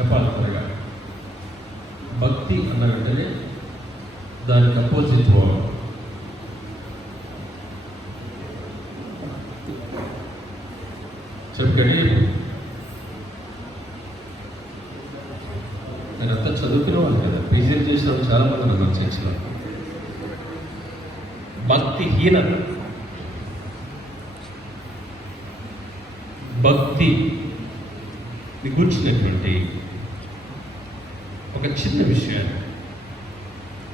చెప్పాలి త్వరగా. భక్తి అన్న వెంటనే దానికి అపోజిట్ పోవాలి. చెప్పండి. నేనంతా చదువుకునేవాళ్ళు కదా, పీజీలు చేసిన వాళ్ళు చాలామంది ఉన్నారు చర్చలో. భక్తిహీనత, భక్తి కూర్చున్నటువంటి ఒక చిన్న విషయాన్ని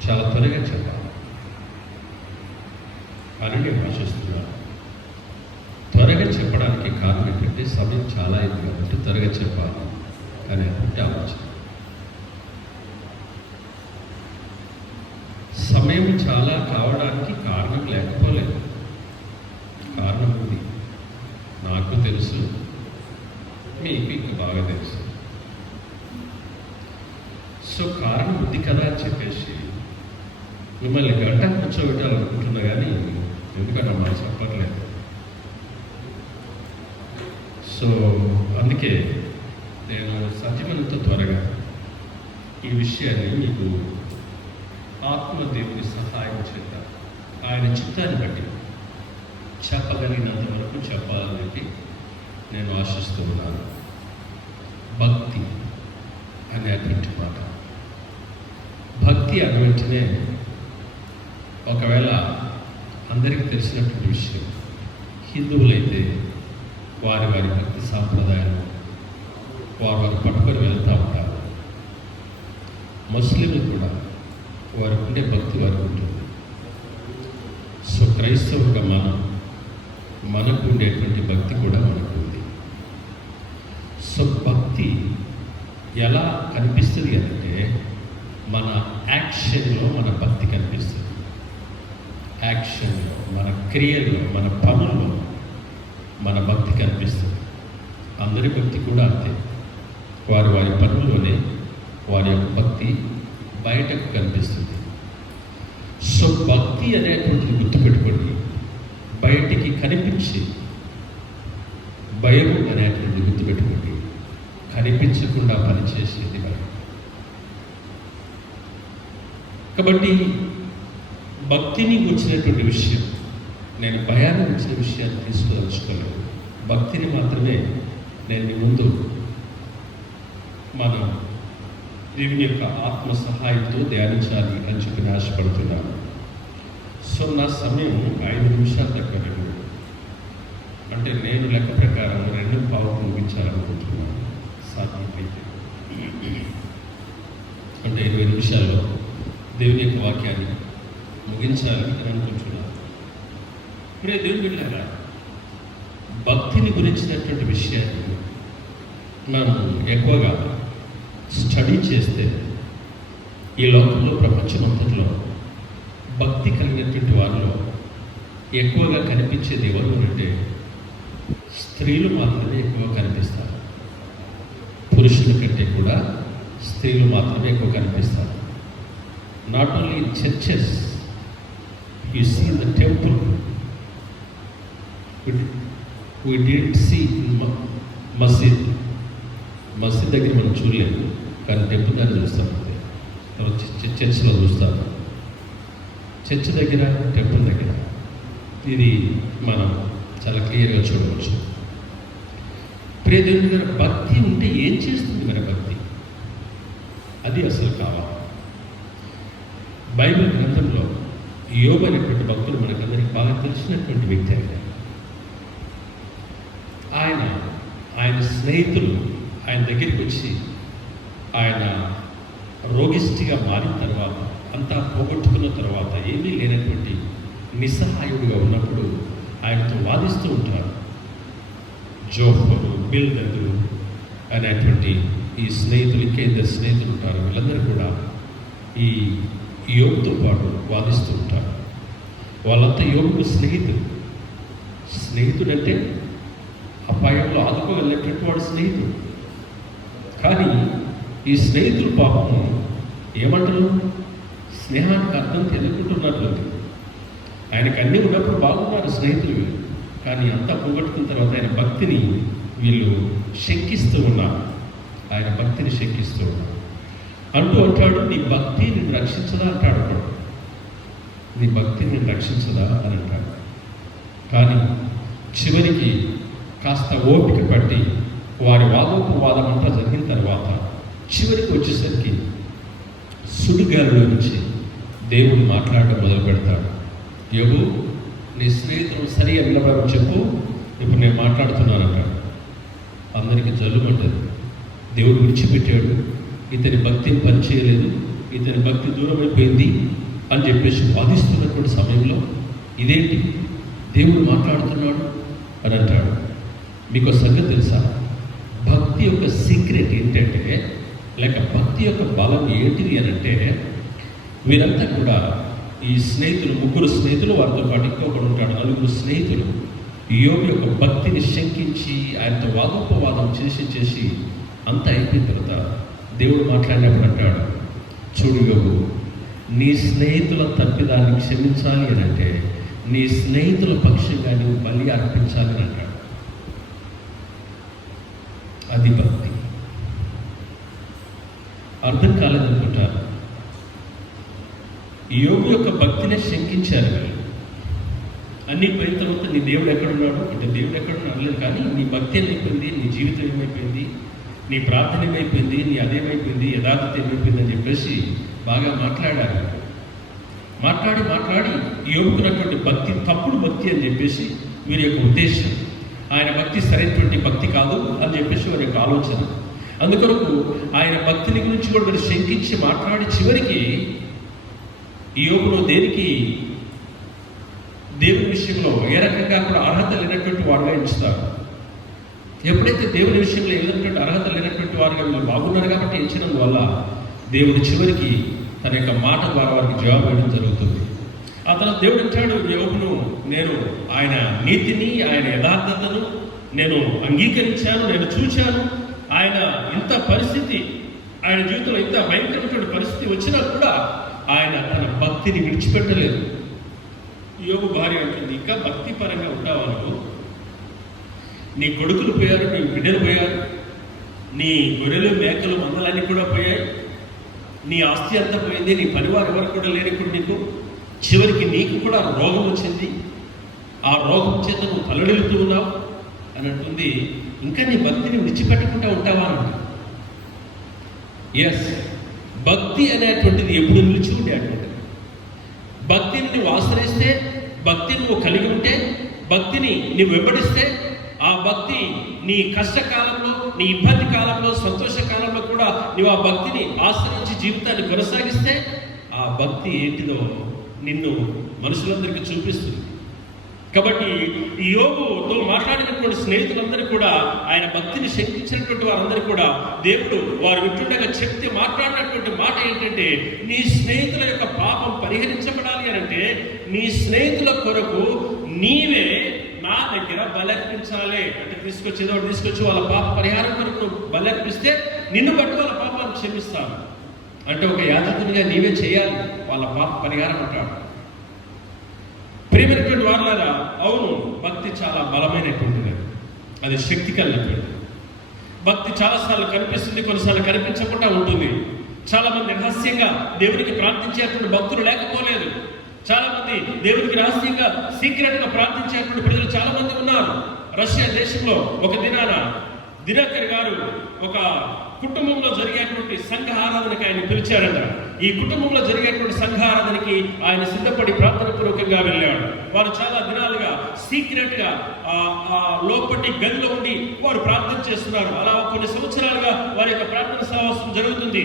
చాలా త్వరగా చెప్పాలి అని నేను ఆశిస్తున్నాను. త్వరగా చెప్పడానికి కారణం ఏంటంటే సమయం చాలా అయింది కాబట్టి త్వరగా చెప్పాలి అని అనుకుంటే ఆలోచన. సమయం చాలా కావడానికి కారణం లేకపోలేదు, కారణం ఉంది. నాకు తెలుసు, మీకు ఇంకా బాగా తెలుసు. సో కారణం ఉంది కదా అని చెప్పేసి మిమ్మల్ని గంట కూర్చోబెట్టాలనుకుంటున్నా కానీ ఎందుకంటే మా చెప్పట్లేదు. సో అందుకే నేను సాధ్యమైనంత త్వరగా ఈ విషయాన్ని మీకు ఆత్మదేవుని సహాయం చేత ఆయన చిత్తాన్ని బట్టి చెప్పగలిగినంత వరకు చెప్పాలని నేను ఆశిస్తూ ఉన్నాను. భక్తి అనేటువంటి మాట, భక్తి అన్న వెంటనే ఒకవేళ అందరికీ తెలిసినటువంటి విషయం, హిందువులైతే వారి వారి భక్తి సాంప్రదాయాలు వారు పట్టుకొని వెళ్తూ ఉంటారు. ముస్లింలు కూడా వారికి ఉండే భక్తి వారికి ఉంటుంది. సో క్రైస్తవుగా మనకు ఉండేటువంటి భక్తి కూడా మనకు ఉంది. సో భక్తి ఎలా కనిపిస్తుంది అంటే మన యాక్షన్లో మన భక్తి కనిపిస్తుంది. యాక్షన్లో, మన క్రియల్లో, మన పనుల్లో మన భక్తి కనిపిస్తుంది. అందరి భక్తి కూడా అంతే. వారి వారి పనుల్లోనే వారి యొక్క భక్తి బయటకు కనిపిస్తుంది. సో భక్తి అనేటువంటిది గుర్తుపెట్టుకోండి, బయటికి కనిపించి, భయం అనేటువంటిది గుర్తుపెట్టుకోండి, కనిపించకుండా పనిచేసేది భయం. కాబట్టి భక్తిని గురించినటువంటి విషయం, నేను భయాన్ని గురించిన విషయాన్ని తీసుకుదలుచుకోలేదు. భక్తిని మాత్రమే నేను మీ ముందు మనం దేవుని యొక్క ఆత్మ సహాయంతో ధ్యానించాలి అని చెప్పి ఆశపడుతున్నాను. సో నా సమయం 5 నిమిషాల దగ్గర, అంటే నేను లెక్క ప్రకారం 2:15 ముగించాలనుకుంటున్నాను. సాధ్యమైతే అంటే 20 నిమిషాల్లో దేవుని యొక్క వాక్యాన్ని ముగించాలని నేను అనుకుంటున్నాను. ఇప్పుడే దేవుని బిడ్డలారా, భక్తిని గురించినటువంటి విషయాన్ని మనం ఎక్కువగా స్టడీ చేస్తే ఈ లోకంలో, ప్రపంచమంతట్లో భక్తి కలిగినటువంటి వారిలో ఎక్కువగా కనిపించేది ఎవరు అంటే స్త్రీలు మాత్రమే ఎక్కువ కనిపిస్తారు. పురుషుల కంటే కూడా స్త్రీలు మాత్రమే ఎక్కువ కనిపిస్తారు. Not only in churches, you see in the temple. We didn't see in మసీద్ దగ్గర మనం చూడలేము, కానీ టెంపుల్ దగ్గర చూస్తాం. చర్చ్లో చూస్తాము, చర్చ్ దగ్గర, టెంపుల్ దగ్గర. ఇది మనం చాలా క్లియర్గా చూడవచ్చు. ప్రియ దేవుని దగ్గర భక్తి ఉంటే ఏం చేస్తుంది మన భక్తి? అది అసలు కావాలి. బైబిల్ గ్రంథంలో యోబు అనేటువంటి భక్తులు మనకందరికీ బాగా తెలిసినటువంటి వ్యక్తి. ఆయన స్నేహితులు ఆయన దగ్గరికి వచ్చి ఆయన రోగిష్టిగా మారిన తర్వాత, అంతా పోగొట్టుకున్న తర్వాత, ఏమీ లేనటువంటి నిస్సహాయుడిగా ఉన్నప్పుడు ఆయనతో వాదిస్తూ ఉంటారు. జోఫరు, బిల్దదు అనేటువంటి ఈ స్నేహితులు, ఇంకా 2 స్నేహితులు ఉంటారు. వీళ్ళందరూ కూడా ఈ యోబుతో పాటు వాదిస్తూ ఉంటారు. వాళ్ళంతా యోబుకు స్నేహితుడంటే అపాయంలో ఆదుకోగలిగినటువంటి వాడు స్నేహితుడు. కానీ ఈ స్నేహితులు పాపం ఏమంటారు? స్నేహానికి అర్థం తెలుసుకుంటున్నట్లు. ఆయనకు అన్నీ ఉన్నప్పుడు బాగున్నారు స్నేహితులు, కానీ అంతా పోగొట్టుకున్న తర్వాత ఆయన భక్తిని వీళ్ళు శంకిస్తూ ఉన్నారు. ఆయన భక్తిని శంకిస్తూ ఉన్నాడు. అంటాడు, నీ భక్తి నిన్ను రక్షించదా అంటాడు. నీ భక్తి నిన్ను రక్షించదా అని అంటాడు. కానీ చివరికి కాస్త ఓపిక పట్టి వారి వాదోపవాదం అంతా జరిగిన తర్వాత చివరికి వచ్చేసరికి సుడిగాలిలో నుంచి దేవుడు మాట్లాడడం మొదలు పెడతాడు. యోబు, నీ స్నేహితులు సరిగా నిలబడమని చెప్పు, ఇప్పుడు నేను మాట్లాడుతున్నానంటాడు. అందరికీ జల్లుమంటది. దేవుడు విడిచిపెట్టాడు, ఇతని భక్తిని పనిచేయలేదు, ఇతని భక్తి దూరం అయిపోయింది అని చెప్పేసి వాదిస్తున్నటువంటి సమయంలో ఇదేంటి దేవుడు మాట్లాడుతున్నాడు అని అంటాడు. మీకు సంగతి తెలుసా? భక్తి యొక్క సీక్రెట్ ఏంటంటే, లేక భక్తి యొక్క బలం ఏంటిది అని అంటే, వీరంతా కూడా ఈ స్నేహితులు, 3 స్నేహితులు, వారితో పాటు ఇంకొకడు ఉంటాడు, 4 స్నేహితులు యోబు యొక్క భక్తిని శంకించి ఆయనతో వాదోపవాదం చేసి అంతా అయిపోయిన తర్వాత దేవుడు మాట్లాడినప్పుడు అంటాడు, చూడు యోబు, నీ స్నేహితుల తప్పిదాన్ని క్షమించాలి అని అంటే నీ స్నేహితుల పక్షంగా నువ్వు బలి అర్పించాలి అని అంటాడు. అది భక్తి. అర్థం కాలేదనుకుంటారు. యోబు యొక్క భక్తినే శంకించారు వీళ్ళు. అన్నీ పోయిన తర్వాత నీ దేవుడు ఎక్కడున్నాడు అంటే దేవుడు ఎక్కడున్నాడు అనలేదు, కానీ నీ భక్తి ఏమైపోయింది, నీ జీవితం ఏమైపోయింది, నీ ప్రార్థన ఏమైపోయింది, నీ అదేమైపోయింది, యథార్థత ఏమైపోయింది అని చెప్పేసి బాగా మాట్లాడారు. మాట్లాడి యోబుకున్నటువంటి భక్తి తప్పుడు భక్తి అని చెప్పేసి వీరి యొక్క ఉద్దేశం. ఆయన భక్తి సరైనటువంటి భక్తి కాదు అని చెప్పేసి వారి యొక్క ఆలోచన. అందుకొరకు ఆయన భక్తిని గురించి కూడా వీరు శంకించి మాట్లాడి చివరికి యోబును దేనికి, దేవుని విషయంలో ఏ రకంగా కూడా అర్హత లేనటువంటి వాడుగా ఎంచుతారు. ఎప్పుడైతే దేవుని విషయంలో ఏ విధమైనటువంటి అర్హత లేనటువంటి వారుగా వీళ్ళు బాగున్నారు కాబట్టి ఎంచినందువల్ల దేవుడు చివరికి తన యొక్క మాట ద్వారా వారికి జవాబు ఇవ్వడం జరుగుతుంది. ఆ తర్వాత దేవుడు అంటాడు యోబును, నేను ఆయన నీతిని, ఆయన యథార్థతను నేను అంగీకరించాను, నేను చూశాను. ఆయన ఇంత పరిస్థితి, ఆయన జీవితంలో ఇంత భయంకరమైనటువంటి పరిస్థితి వచ్చినా కూడా ఆయన తన భక్తిని విడిచిపెట్టలేదు. యోబు భార్య అంటుంది, ఇంకా భక్తి పరంగా ఉంటావా నువ్వు? నీ కొడుకులు పోయారు, నీ బిడ్డలు పోయారు, నీ గొర్రెలు మేకలు మందలన్నీ కూడా పోయాయి, నీ ఆస్తి అంతా పోయింది, నీ పరివారం ఎవరు కూడా లేనిప్పుడు నీకు చివరికి నీకు కూడా రోగం వచ్చింది, ఆ రోగం చేత నువ్వు తల్లడిల్లుతూ ఉన్నావు అని అంటుంది. ఇంకా నీ భక్తిని విడిచిపెట్టకుండా ఉంటావా అని. ఎస్, భక్తి అనేటువంటిది ఎప్పుడు నిలిచి ఉండేటువంటిది. భక్తిని నువ్వు ఆశ్రయిస్తే, భక్తిని నువ్వు కలిగి ఉంటే, భక్తిని నువ్వు వెంబడిస్తే, ఆ భక్తి నీ కష్టకాలంలో, నీ ఇబ్బంది కాలంలో, సంతోష కాలంలో కూడా నువ్వు ఆ భక్తిని ఆశ్రయించి జీవితాన్ని కొనసాగిస్తే ఆ భక్తి ఏంటిదో నిన్ను మనుషులందరికీ చూపిస్తుంది. కాబట్టి ఈ యోబుతో మాట్లాడినటువంటి స్నేహితులందరూ కూడా ఆయన భక్తిని శంకించినటువంటి వారందరూ కూడా దేవుడు వారు వింటుండగా చెప్తే మాట్లాడినటువంటి మాట ఏంటంటే, నీ స్నేహితుల యొక్క పాపం పరిహరించబడాలి అని అంటే నీ స్నేహితుల కొరకు నీవే నా దగ్గర బలర్పించాలి అంటే తీసుకొచ్చి వాళ్ళ పాప పరిహారం కొరకు బలర్పిస్తే నిన్ను బట్టి వాళ్ళ పాపాన్ని క్షమిస్తాను అంటే ఒక యాజకునిగా నీవే చేయాలి వాళ్ళ పాప పరిహారం అంటాడు. ప్రియమైనటువంటి వారులారా, అవును, భక్తి చాలా బలమైనటువంటిది, అది శక్తి కలిగినటువంటి భక్తి. చాలాసార్లు కనిపిస్తుంది, కొన్నిసార్లు కనిపించకుండా ఉంటుంది. చాలా మంది రహస్యంగా దేవునికి ప్రార్థించేటువంటి భక్తులు లేకపోలేదు. చాలా మంది దేవునికి రహస్యంగా సీక్రెట్గా ప్రార్థించేటువంటి ప్రజలు చాలా మంది ఉన్నారు. రష్యా దేశంలో ఒక దినాన దినకర్ గారు ఒక కుటుంబంలో జరిగేటువంటి సంఘ ఆరాధనకి ఆయన పిలిచారంట. ఈ కుటుంబంలో జరిగేటువంటి సంఘ ఆరాధనకి ఆయన సిద్ధపడి ప్రార్థన పూర్వకంగా వెళ్ళాడు. వారు చాలా దినాలుగా సీక్రెట్గా లోపటి గదిలో ఉండి వారు ప్రార్థన చేస్తున్నారు. అలా కొన్ని సంవత్సరాలుగా వారి యొక్క ప్రార్థన సహవాసం జరుగుతుంది.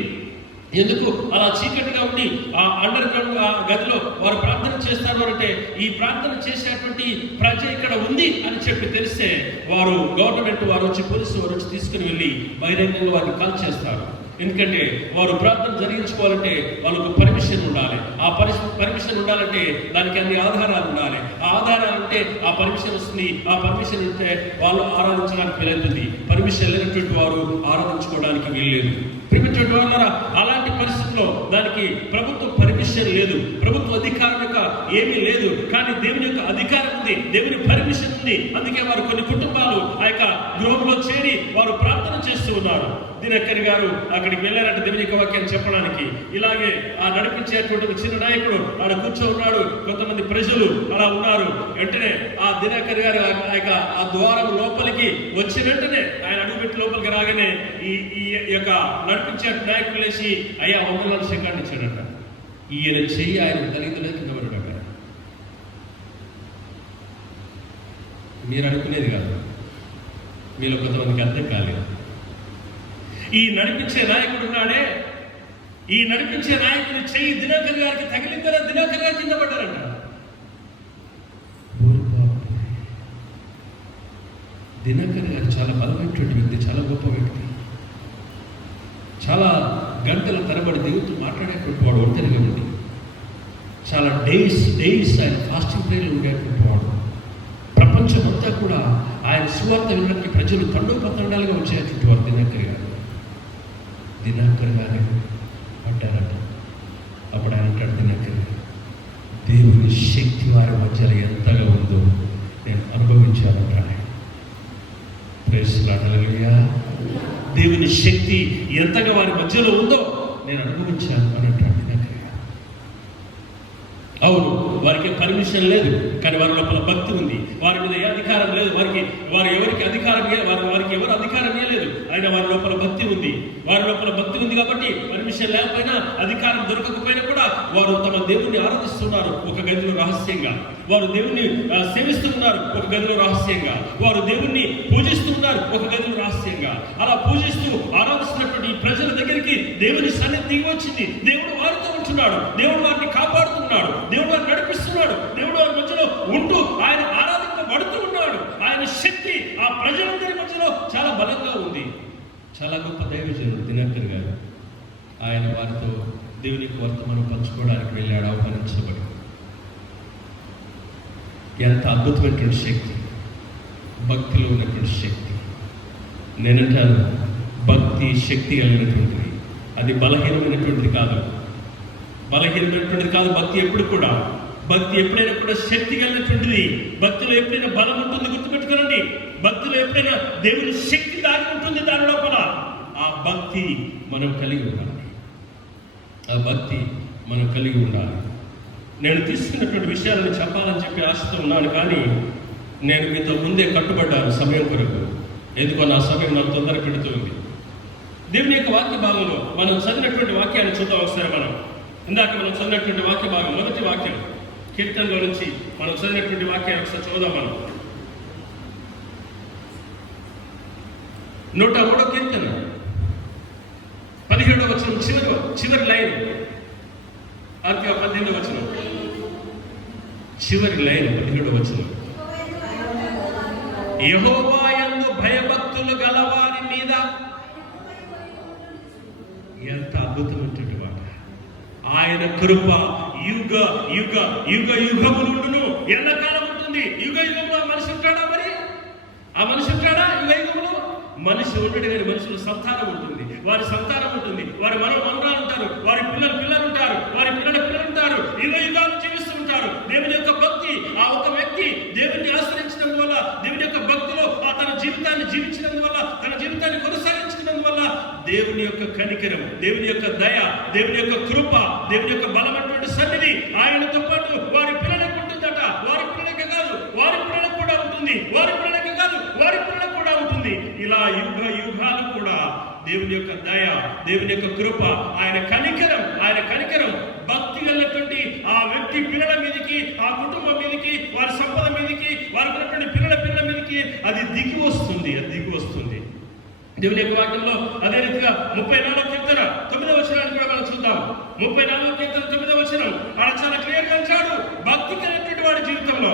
ఎందుకు అలా చీకటిగా ఉండి ఆ అండర్ గ్రౌండ్ గదిలో వారు ప్రార్థన చేస్తారు అంటే, ఈ ప్రార్థన చేసేటువంటి ప్రజ ఇక్కడ ఉంది అని చెప్పి తెలిస్తే వారు గవర్నమెంట్ వారు వచ్చి, పోలీసు వారు వచ్చి తీసుకుని వెళ్ళి బహిరంగంగా వారిని కాల్ చేస్తారు. ఎందుకంటే వారు ప్రార్థన జరిగించుకోవాలంటే వాళ్ళకు పర్మిషన్ ఉండాలి. ఆ పర్మిషన్ ఉండాలంటే దానికి అన్ని ఆధారాలు ఉండాలి. ఆ ఆధారాలు ఉంటే ఆ పర్మిషన్ వస్తుంది. ఆ పర్మిషన్ ఉంటే వాళ్ళు ఆరాధించడానికి వీలవుతుంది. పర్మిషన్ లేనటువంటి వారు ఆరాధించుకోవడానికి వీల్లేదు. ప్రియమైనటువంటి వారులారా, అలాంటి పరిస్థితుల్లో దానికి ప్రభుత్వ పర్మిషన్ లేదు, ప్రభుత్వ అధికారం యొక్క ఏమీ లేదు. కానీ దేవుని యొక్క అధికారం ఉంది, దేవుని పర్మిషన్ ఉంది. అందుకే వారు కొన్ని కుటుంబాలు ఆ యొక్క గృహంలో చేరి వారు ప్రార్థన చేస్తూ ఉన్నారు. దినకర్ గారు అక్కడికి వెళ్ళారంట దేవుని యొక్క వాక్యాన్ని చెప్పడానికి. ఇలాగే ఆ నడిపించేటువంటి చిన్న నాయకుడు ఆడ కూర్చో ఉన్నాడు, కొంతమంది ప్రజలు అలా ఉన్నారు. వెంటనే ఆ దినకర్ గారు ఆ ద్వారం లోపలికి వచ్చి వెంటనే ఆయన అడుగుపెట్టి లోపలికి రాగానే ఈ యొక్క నడిపించే నాయకులు లేచి అయ్యా వందనాలు సెకండ్ ఇచ్చాడట. ఈయన చెయ్యి ఆయన తల్లిదండ్రులు కింద పడ్డాడు. మీరు అనుకునేది కాదు, మీలో కొంతమందికి అర్థం కాలేదు. ఈ నడిపించే నాయకుడు ఉన్నాడే, ఈ నడిపించే నాయకుడు చెయ్యి దినకర్ గారికి తగిలిందరా దినకర్ గారి కింద పడ్డారంట. దినకర్ గారు చాలా బలమైనటువంటి వ్యక్తి, చాలా గొప్ప వ్యక్తి, చాలా గంటల తరబడి దేవుడితో మాట్లాడేటువంటి వాడు, ఒంటరిగా ఉంది. చాలా డేస్ ఆయన ఫాస్టింగ్ ప్రేయర్లు ఉండేటువంటి వాడు. ప్రపంచమంతా కూడా ఆయన సువార్త వినడానికి ప్రజలు తండోపతండాలుగా వచ్చేటువంటి వారు దినకర్ గారు పడ్డారట. అప్పుడు ఆయన అంటాడు, దినకర్ దేవుని శక్తి వారి మధ్యలో ఎంతగా ఉందో నేను అనుభవించానంటాడు. హల్లెలూయా. దేవుని శక్తి ఎంతగా వారి మధ్యలో ఉందో నేను అనుభవించాను అని అంటాడు దినకర్ గారు. అవును, వారికి పర్మిషన్ లేదు, కానీ వారి లోపల భక్తి ఉంది. వారి మీద ఏ అధికారం లేదు, వారు ఎవరికి అధికారం వారికి ఎవరు అధికారం ఇవ్వలేదు. అయినా వారి లోపల భక్తి ఉంది. వారి లోపల భక్తి ఉంది కాబట్టి పర్మిషన్ లేకపోయినా, అధికారం దొరకకపోయినా కూడా వారు తమ దేవుణ్ణి ఆరాధిస్తున్నారు ఒక గదిలో రహస్యంగా. వారు దేవుణ్ణి సేవిస్తున్నారు ఒక గదిలో రహస్యంగా. వారు దేవుణ్ణి పూజిస్తున్నారు ఒక గదిలో రహస్యంగా. అలా పూజిస్తూ ఆరాధిస్తున్నటువంటి ప్రజల దగ్గరికి దేవుని సన్నిధి దిగి వచ్చింది. దేవుడు వారితో ఉంటున్నాడు, దేవుడు వారిని కాపాడుతున్నాడు, దేవుడు వారిని నడిపిస్తున్నాడు, దేవుడు వారి మధ్యలో ఉంటూ ఆయన ఆరాధింపబడుతూ ఉన్నాడు. ఆయన శక్తి ఆ ప్రజలందరి మధ్యలో చాలా బలంగా ఉంది. చాలా గొప్ప దైవజనుడు దినకర్ గారు. ఆయన వారితో దేవునికి వర్తమానం పంచుకోవడానికి వెళ్ళాడు, ఆహ్వానించబడి. ఎంత అద్భుతమైనటువంటి శక్తి, భక్తిలో ఉన్నటువంటి శక్తి. నేనంటాను, భక్తి శక్తి కలిగినటువంటిది, అది బలహీనమైనటువంటిది కాదు. భక్తి ఎప్పుడు కూడా, భక్తి ఎప్పుడైనా కూడా శక్తి కలిగినటువంటిది. భక్తిలో ఎప్పుడైనా బలం ఉంటుంది, గుర్తుపెట్టుకోనండి. భక్తిలో ఎప్పుడైనా దేవుని శక్తి దాగి ఉంటుంది. దాని లోపల ఆ భక్తి మనం కలిగి ఉండాలి. ఆ భక్తి మనం కలిగి ఉండాలి. నేను తీసుకున్నటువంటి విషయాలను చెప్పాలని చెప్పి ఆశతో ఉన్నాను, కానీ నేను మీతో ముందే కట్టుబడ్డాను సమయం కొరకు. ఎందుకో నా సమయం నాకు తొందర పెడుతుంది. దేవుని యొక్క వాక్య భాగంలో మనం చదివినటువంటి వాక్యాన్ని చూద్దాం ఒకసారి. ఇందాక మనం చదివినటువంటి వాక్య భాగం, మొదటి వాక్యం కీర్తనలో నుంచి మనం చదివినటువంటి వాక్యాన్ని ఒకసారి చూద్దాం. 103వ కీర్తన 17వ వచనం చివరి లైన్, 18వ వచనం చివరి లైన్, 17వ వచనం. యెహోవా యందు భయభక్తులు గలవారి మీద. ఎంత అద్భుతమైనటువంటి మాట. ఆయన కృప యుగ యుగ యుగ యుగములుండును. ఎల్లకాలం ఉంటుంది. యుగ యుగంలో మనిషి ఉంటాడా? మరి ఆ మనిషి ఉంటాడా యుగ యుగంలో? మనిషి ఉండడు, కానీ మనుషుల సంతానం ఉంటుంది, వారి సంతానం ఉంటుంది, వారి మనవరాలు ఉంటారు, వారి పిల్లలు ఉంటారు, వారి పిల్లలు ఉంటారు, యుగ యుగాలు జీవిస్తూ ఉంటారు. దేవుని యొక్క భక్తి, ఆ ఒక వ్యక్తి దేవుని ఆశ్రయించినందువల్ల, దేవుని యొక్క భక్తిలో తన జీవితాన్ని జీవించినందువల్ల, తన జీవితాన్ని కొనసాగించినందువల్ల దేవుని యొక్క కనికరం, దేవుని యొక్క దయ, దేవుని యొక్క కృప, దేవుని యొక్క బలమైనటువంటి సన్నిధి ఆయనతో పాటు వారి పిల్లలకు ఉంటుందట. వారి పిల్లలకే కాదు, వారి పిల్లలకు కూడా ఉంటుంది. వారి పిల్లలకే కాదు, వారి పిల్లలకు కూడా ఉంటుంది. ఇలా యుగ యుగాలు కూడా దేవుని యొక్క దయ, దేవుని యొక్క కృప, ఆయన కనికరం భక్తి కలిగినటువంటి ఆ వ్యక్తి పిల్లల మీదకి, ఆ కుటుంబం మీదకి, వారి సంపద మీదకి, వారికి ఉన్నటువంటి పిల్లల మీదకి అది దిగి వస్తుంది. దేవుని యొక్క వాక్యంలో అదే రీతిగా 34వ కీర్తన 9వ వచనాన్ని కూడా మనం చూద్దాం. 34వ కీర్తన 9వ వచనం ఆడ చాలా క్లియర్గా అంటాడు, భక్తి కలిగినటువంటి వాడి జీవితంలో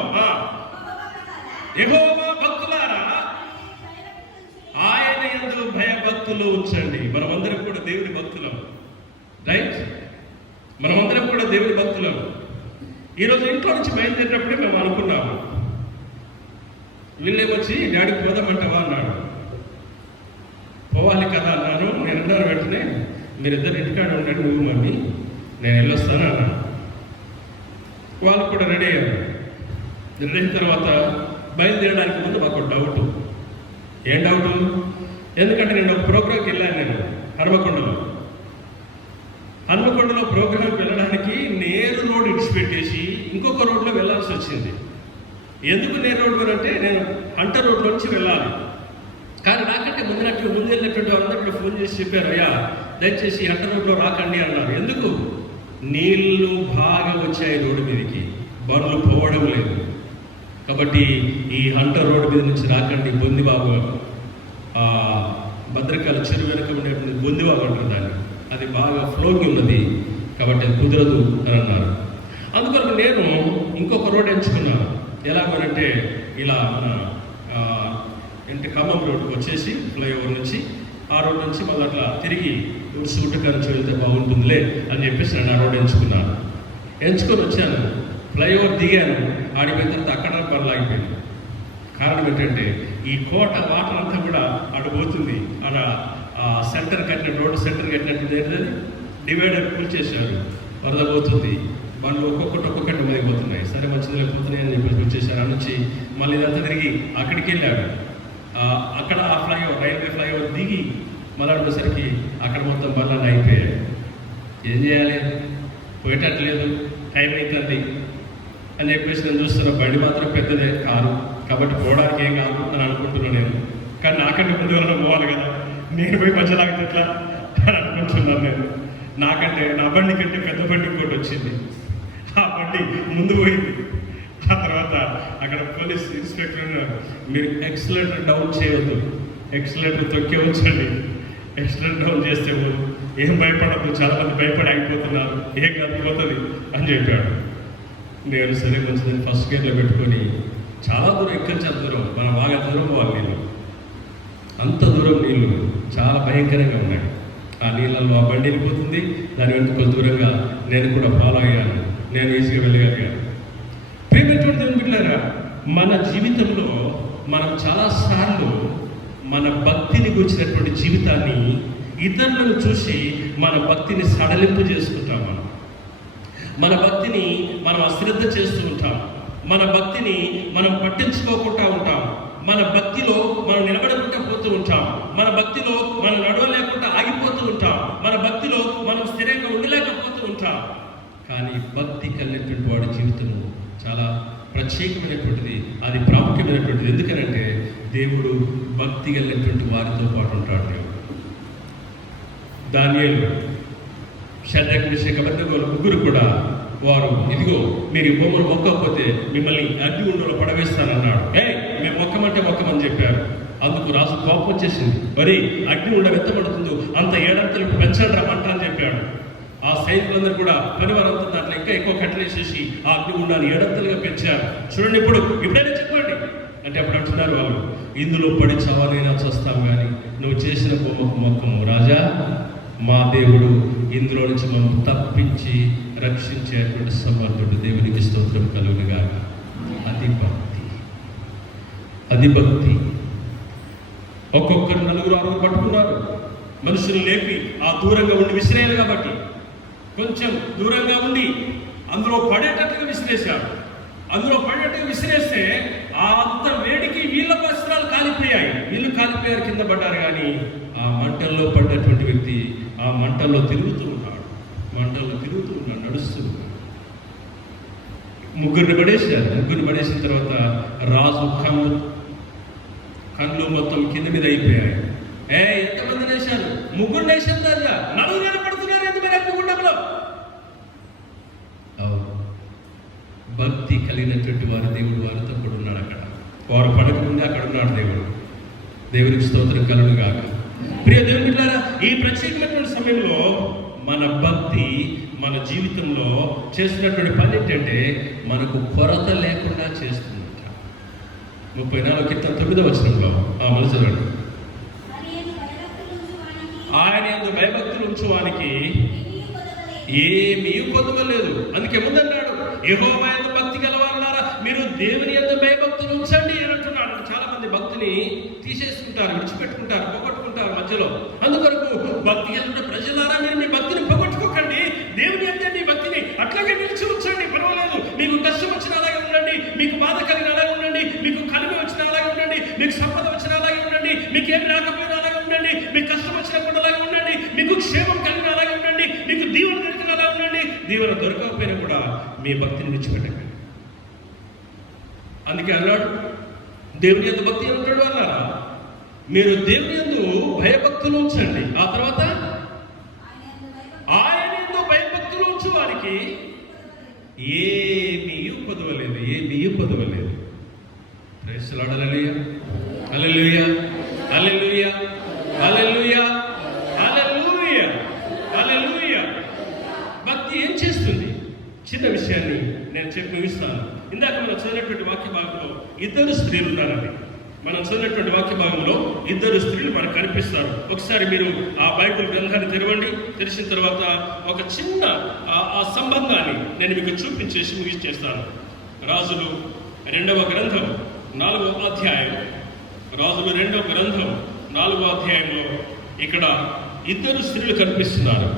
యెహోవా భక్తులారా ఆయన యందు భయభక్తులు ఉంచండి. మనమందరం కూడా దేవుని భక్తులం, రైట్? మనమందరం కూడా దేవుని భక్తులం. ఈరోజు ఇంట్లో నుంచి బయలుదేరినప్పుడే మేము అనుకున్నాము, వీళ్ళేమొచ్చి డాడీకి పోదామంటావా అన్నాడు. పోవాలి కదా అన్నాను. నేను అన్నాను వెంటనే, మీరిద్దరు ఇంటికాడ ఉండండి, నువ్వు మమ్మీ, నేను వెళ్ళొస్తాను అన్నాను. వాళ్ళు కూడా రెడీ అయ్యారు. రెడీ అయిన తర్వాత బయలుదేరడానికి ముందు మాకు డౌట్. ఏం డౌట్? ఎందుకంటే నేను ఒక ప్రోగ్రామ్కి వెళ్ళాను. నేను హన్మకొండలో ప్రోగ్రాంకి వెళ్ళడానికి నేరు రోడ్ ఇడిచిపెట్టేసి ఇంకొక రోడ్లో వెళ్ళాల్సి వచ్చింది. ఎందుకు నేరు రోడ్ అంటే నేను హంటర్ రోడ్ నుంచి వెళ్ళాలి. కానీ నాకంటే ముందు వెళ్ళినటువంటి వాళ్ళందరూ ఫోన్ చేసి చెప్పారు, అయ్యా దయచేసి హంటర్ రోడ్లో రాకండి అన్నారు. ఎందుకు? నీళ్లు బాగా వచ్చాయి రోడ్డు మీదకి, బండ్లు పోవడం లేదు. కాబట్టి ఈ హంటర్ రోడ్డు మీద నుంచి రాకండి, బొందిబాబు భద్రకాల చెరువు వెనుక ఉండేటువంటి బొందిబాబు అంటారు దాన్ని, అది బాగా ఫ్లోకి ఉన్నది కాబట్టి అది కుదరదు అని అన్నారు. అందువల్ల నేను ఇంకొక రోడ్ ఎంచుకున్నాను. ఎలాగోనంటే ఇలా మన ఖమ్మం రోడ్కి వచ్చేసి ఫ్లైఓవర్ నుంచి ఆ రోడ్ నుంచి మళ్ళీ అట్లా తిరిగి ఉడుసుగుట్టక నుంచి వెళ్తే బాగుంటుందిలే అని చెప్పేసి నేను ఆ రోడ్ ఎంచుకొని వచ్చాను. ఫ్లైఓవర్ దిగాను, ఆడిపోయిన తర్వాత అక్కడ పనులు ఆగిపోయింది. కారణం ఏంటంటే ఈ కోట వాటర్ అంతా కూడా అడిపోతుంది. ఆడ సెంటర్ కట్టిన రోడ్డు సెంటర్ కట్టినట్టు ఏంటది డివైడర్ కూల్చేశారు, వరద పోతుంది, బండ్లు ఒక్కొక్కటి మరిగిపోతున్నాయి. సరే మంచిది లేకపోతున్నాయి అని చెప్పేసి వచ్చేసారు. ఆ నుంచి మళ్ళీ ఇదంతా తిరిగి అక్కడికి వెళ్ళాడు. అక్కడ ఆ ఫ్లైఓవర్ రైల్వే ఫ్లైఓవర్ దిగి మళ్ళీ వచ్చేసరికి అక్కడ మొత్తం బండ్లు అయిపోయాయి. ఏం చేయాలి, పోయేటట్లేదు, టైం అవుతుంది అని చెప్పేసి నేను చూస్తున్నా. బండి మాత్రం పెద్దదే కారు కాబట్టి పోవడానికి ఏం కాదు అని అనుకుంటున్నాను నేను. కానీ నాకంటే ముందు ఎవరైనా పోవాలి కదా, నేను పోయి మధ్యలాగితే ఎట్లా అని అనుకుంటున్నాను నేను. నాకంటే నా బండి కంటే పెద్ద బండి ఇంకోటి వచ్చింది, ఆ బండి ముందు పోయింది. ఆ తర్వాత అక్కడ పోలీస్ ఇన్స్పెక్టర్, మీరు ఎక్సలేటర్ డౌన్ చేయవద్దు, ఎక్సలేటర్ తొక్కే ఉంచండి, ఎక్సలేటర్ డౌన్ చేస్తే ఏం భయపడద్దు, చాలామంది భయపడి ఆగిపోతున్నారు, ఏం కలిగిపోతుంది అని చెప్పాడు. నేను సరే కొంచెం ఫస్ట్ గేర్లో పెట్టుకొని చాలా దూరం చాలా దూరం, మనం బాగా దూరం పోవాలి నీళ్ళు, అంత దూరం నీళ్ళు చాలా భయంకరంగా ఉన్నాయి. ఆ నీళ్ళల్లో ఆ బండి వెళ్ళిపోతుంది, దాని వెంట కొంత దూరంగా నేను కూడా ఫాలో అయ్యాను, నేను ఈజీగా వెళ్ళగలిగాను. ప్రేమటువంటి దేవుని బిడ్డలారా, మన జీవితంలో మనం చాలాసార్లు మన భక్తిని గురించినటువంటి జీవితాన్ని ఇతరులను చూసి మన భక్తిని సడలింపు చేసుకుంటాం. మన భక్తిని మనం అశ్రద్ధ చేస్తూ ఉంటాం, మన భక్తిని మనం పట్టించుకోకుండా ఉంటాం, మన భక్తిలో మనం నిలబడకుండా పోతూ ఉంటాం, మన భక్తిలో మనం నడవలేకుండా ఆగిపోతూ ఉంటాం, మన భక్తిలో మనం స్థిరంగా ఉండలేకపోతూ ఉంటాం. కానీ భక్తి కలిగినటువంటి వాడి జీవితం చాలా ప్రత్యేకమైనటువంటిది, అది ప్రాముఖ్యమైనటువంటిది. ఎందుకనంటే దేవుడు భక్తి కలిగినటువంటి వారితో పాటు ఉంటాడు. దేవుడు దానియేలు, షడ్రక్, మెషక్, అబేద్నెగో ముగ్గురు కూడా వారు ఇదిగో మీరు ఈ బొమ్మను మొక్కకపోతే మిమ్మల్ని అగ్నిగుండంలో పడవేస్తానన్నాడు. మేము మొక్కమని చెప్పారు. అందుకు రాజు కోపం వచ్చేసింది. మరి అగ్నిగుండం ఎంత పడుతుందో అంత ఏడంతలు పెంచండి రమ్మంట అని చెప్పాడు. ఆ సైనికులందరూ కూడా పనివారంతా దాంట్లో ఇంకా ఎక్కువ కట్టలేసేసి ఆ అగ్నిగుండాన్ని ఏడంతలుగా పెంచారు. చూడండి, ఇప్పుడైనా చెప్పండి అంటే అప్పుడు అంటున్నారు వాళ్ళు, ఇందులో పడి చావాలైనా చేస్తాం కానీ నువ్వు చేసిన బొమ్మకు మొక్కము రాజా, మా దేవుడు ఇందులో నుంచి మమ్మల్ని తప్పించి రక్షించేటువంటి సమర్థుడు. దేవునికి స్తోత్రం కలుగునుగా. అది భక్తి. ఒక్కొక్కరు 4-6 పట్టుకున్నారు, మనుషులు లేపి ఆ దూరంగా ఉండి విసిరేయాలి కాబట్టి కొంచెం దూరంగా ఉండి అందులో పడేటట్టుగా విసిరేశాడు. అందులో పడేటట్టుగా విసిరేస్తే ఆ అంత వేడికి వీళ్ళ వస్త్రాలు కాలిపోయాయి, వీళ్ళు కాలిపోయారు, కింద పడ్డారు. కానీ ఆ మంటల్లో పడ్డటువంటి వ్యక్తి ఆ మంటల్లో తిరుగుతూ ఉన్నాడు, నడుస్తూ. ముగ్గురిని పడేసిన తర్వాత రాజు కళ్ళు మొత్తం కింద మీద అయిపోయాయి. ఎంతమంది వేశారు? 3 వేశారు రాజా, 4 పడుతున్నారు ఎందుకు అగ్నిగుండంలో? భక్తి కలిగినటువంటి వారి దేవుడు వారితో కూడా ఉన్నాడు. అక్కడ వారు పడకముందే అక్కడ ఉన్నాడు దేవుడు. దేవునికి స్తోత్రం కలుగును గాక. ప్రియ దేవుని బిడ్డలారా, ఈ ప్రత్యేకమైనటువంటి సమయంలో మన భక్తి మన జీవితంలో చేస్తున్నటువంటి పని ఏంటంటే మనకు కొరత లేకుండా చేస్తుందంట. 34:9 వచనంలో మనుషులను ఆయన యందు భయభక్తులు ఉంచువానికి ఏమీ కొదవలేదు. అందుకే ముందన్నాడు, యెహోవా యందు భక్తి గలవారులారా మీరు దేవుని యందు భయభక్తులు ఉంచండి అని అంటున్నాడు. చాలా మంది భక్తిని తీసేసుకుంటారు, విడిచిపెట్టుకుంటారు, పోగొట్టుకుంటారు మధ్యలో. అందుకొరకు భక్తి కలిగిన ప్రజలారా మీరు మీ భక్తిని పోగొట్టుకోకండి, దేవుని యందు మీ భక్తిని అట్లాగే నిలిచి ఉంచండి. పర్వాలేదు, మీకు కష్టం వచ్చిన అలాగే ఉండండి, మీకు బాధ కలిగిన అలాగే ఉండండి, మీకు కలిమి వచ్చిన అలాగే ఉండండి, మీకు సంపద వచ్చిన అలాగే ఉండండి, మీకు ఏమి రాకపోయినా అలాగే ఉండండి, మీకు కష్టం వచ్చినప్పుడు అలాగే ఉండండి, మీకు దీవెన దొరకకపోయినా కూడా మీ భక్తిని విడిచిపెట్టకండి. అందుకే అన్నాడు, దేవుని యందు భక్తి ఉంటాడు అన్నారా, మీరు దేవుని యందు భయభక్తులు ఉంచండి. ఆ తర్వాత ఆయన యందు భయభక్తులు ఉంచు వారికి ఏమీ పొదవలేదు, ఏమీ పొదవలేదు. Praise the lord. Hallelujah, hallelujah, hallelujah, hallelujah, hallelujah, hallelujah. భక్తి ఏం చేస్తుంది? చిన్న విషయాన్ని నేను చెప్పి ముగిస్తాను. ఇందాక మనం చదివినటువంటి వాక్య భాగంలో ఇద్దరు స్త్రీలు ఉన్నారండి. మనం చదివినటువంటి వాక్య భాగంలో ఇద్దరు స్త్రీలు మనకు కనిపిస్తారు. ఒకసారి మీరు ఆ బైబిల్ గ్రంథాన్ని తెరవండి. తెరిచిన తర్వాత ఒక చిన్న ఆ సంబంధాన్ని నేను మీకు చూపించేసి ముగించేస్తాను. రాజులు 2వ గ్రంథం 4వ అధ్యాయం, రాజులు 2వ గ్రంథం 4వ అధ్యాయంలో ఇక్కడ ఇద్దరు స్త్రీలు కనిపిస్తున్నారు.